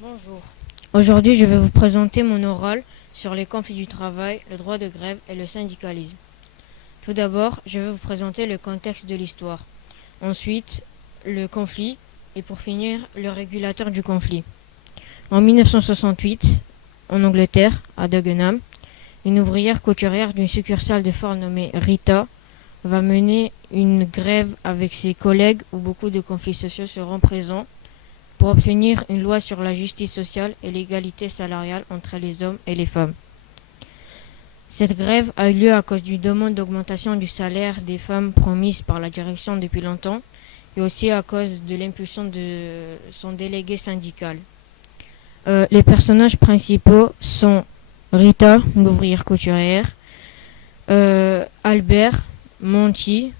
Bonjour. Aujourd'hui, je vais vous présenter mon oral sur les conflits du travail, le droit de grève et le syndicalisme. Tout d'abord, je vais vous présenter le contexte de l'histoire. Ensuite, le conflit et pour finir, le régulateur du conflit. En 1968, en Angleterre, à Dagenham, une ouvrière couturière d'une succursale de Ford nommée Rita va mener une grève avec ses collègues où beaucoup de conflits sociaux seront présents pour obtenir une loi sur la justice sociale et l'égalité salariale entre les hommes et les femmes. Cette grève a eu lieu à cause d'une demande d'augmentation du salaire des femmes promise par la direction depuis longtemps et aussi à cause de l'impulsion de son délégué syndical. Les personnages principaux sont Rita, l'ouvrière couturière, Albert, Monty,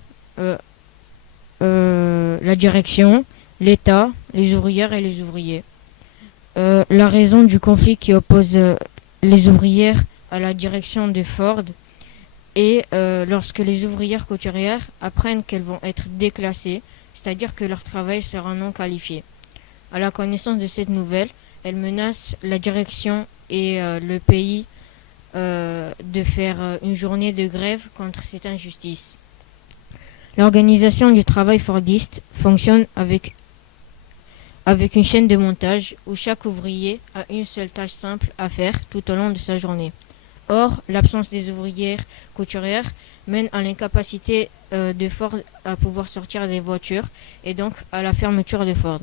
la direction, l'État, les ouvrières et les ouvriers. La raison du conflit qui oppose les ouvrières à la direction de Ford est lorsque les ouvrières couturières apprennent qu'elles vont être déclassées, c'est-à-dire que leur travail sera non qualifié. À la connaissance de cette nouvelle, elles menacent la direction et le pays de faire une journée de grève contre cette injustice. L'organisation du travail fordiste fonctionne avec une chaîne de montage où chaque ouvrier a une seule tâche simple à faire tout au long de sa journée. Or, l'absence des ouvrières couturières mène à l'incapacité de Ford à pouvoir sortir des voitures et donc à la fermeture de Ford.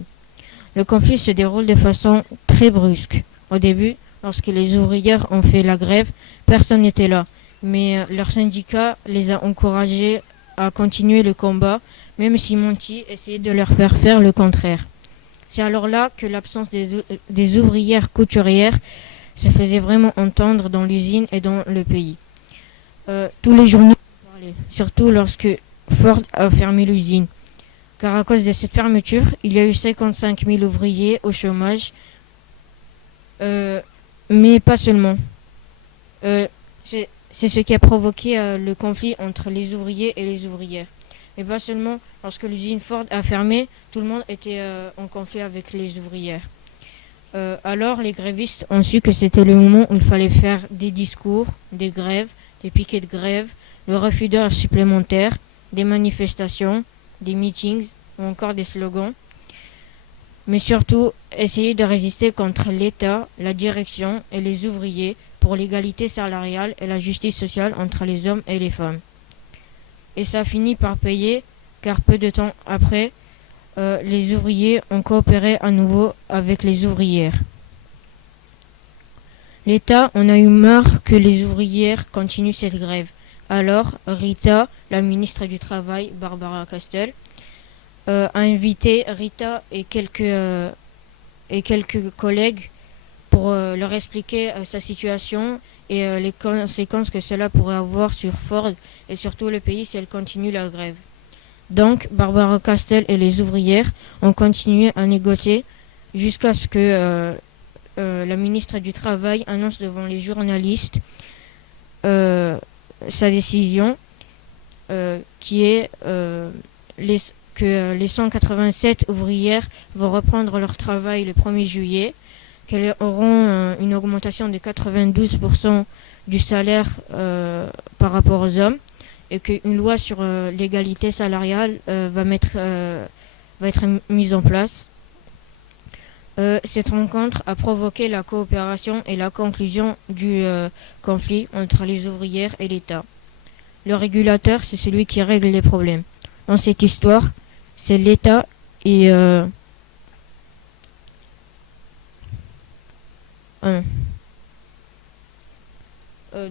Le conflit se déroule de façon très brusque. Au début, lorsque les ouvrières ont fait la grève, personne n'était là, mais leur syndicat les a encouragés à continuer le combat, même si Monty essayait de leur faire le contraire. C'est alors là que l'absence des ouvrières couturières se faisait vraiment entendre dans l'usine et dans le pays. Tous les journaux parlaient, surtout lorsque Ford a fermé l'usine. Car à cause de cette fermeture, il y a eu 55 000 ouvriers au chômage, mais pas seulement. C'est ce qui a provoqué le conflit entre les ouvriers et les ouvrières. Mais pas seulement, lorsque l'usine Ford a fermé, tout le monde était en conflit avec les ouvrières. Alors les grévistes ont su que c'était le moment où il fallait faire des discours, des grèves, des piquets de grève, le refus d'heures supplémentaires, des manifestations, des meetings ou encore des slogans. Mais surtout, essayer de résister contre l'État, la direction et les ouvriers pour l'égalité salariale et la justice sociale entre les hommes et les femmes. Et ça finit par payer, car peu de temps après, les ouvriers ont coopéré à nouveau avec les ouvrières. L'État en a eu marre que les ouvrières continuent cette grève. Alors, Rita, la ministre du Travail, Barbara Castel, a invité Rita et quelques collègues pour leur expliquer sa situation et les conséquences que cela pourrait avoir sur Ford et surtout le pays si elle continue la grève. Donc, Barbara Castel et les ouvrières ont continué à négocier jusqu'à ce que la ministre du Travail annonce devant les journalistes sa décision qui est que les 187 ouvrières vont reprendre leur travail le 1er juillet, qu'elles auront une augmentation de 92% du salaire par rapport aux hommes et qu'une loi sur l'égalité salariale va être mise en place. Cette rencontre a provoqué la coopération et la conclusion du conflit entre les ouvrières et l'État. Le régulateur, c'est celui qui règle les problèmes. Dans cette histoire, c'est l'État et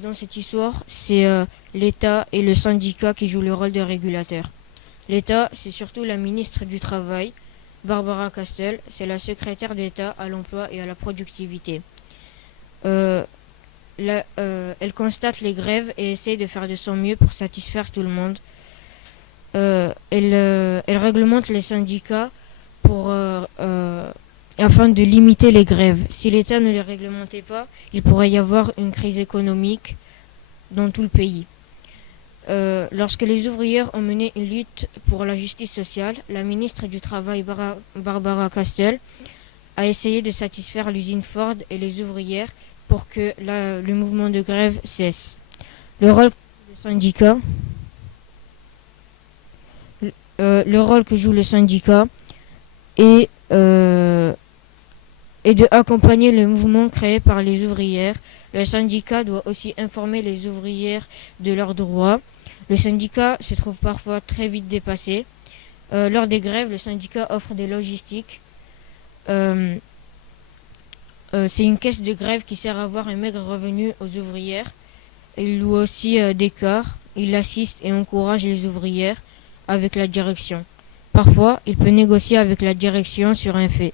dans cette histoire, c'est l'État et le syndicat qui jouent le rôle de régulateur. L'État, c'est surtout la ministre du Travail, Barbara Castel, c'est la secrétaire d'État à l'emploi et à la productivité. Elle constate les grèves et essaie de faire de son mieux pour satisfaire tout le monde. Elle réglemente les syndicats afin de limiter les grèves. Si l'État ne les réglementait pas, il pourrait y avoir une crise économique dans tout le pays. Lorsque les ouvrières ont mené une lutte pour la justice sociale, la ministre du Travail Barbara Castel a essayé de satisfaire l'usine Ford et les ouvrières pour que le mouvement de grève cesse. Le rôle du syndicat, le rôle que joue le syndicat est, est de accompagner le mouvement créé par les ouvrières. Le syndicat doit aussi informer les ouvrières de leurs droits. Le syndicat se trouve parfois très vite dépassé. Lors des grèves, le syndicat offre des logistiques. C'est une caisse de grève qui sert à avoir un maigre revenu aux ouvrières. Il loue aussi des cars. Il assiste et encourage les ouvrières avec la direction. Parfois, il peut négocier avec la direction sur un fait.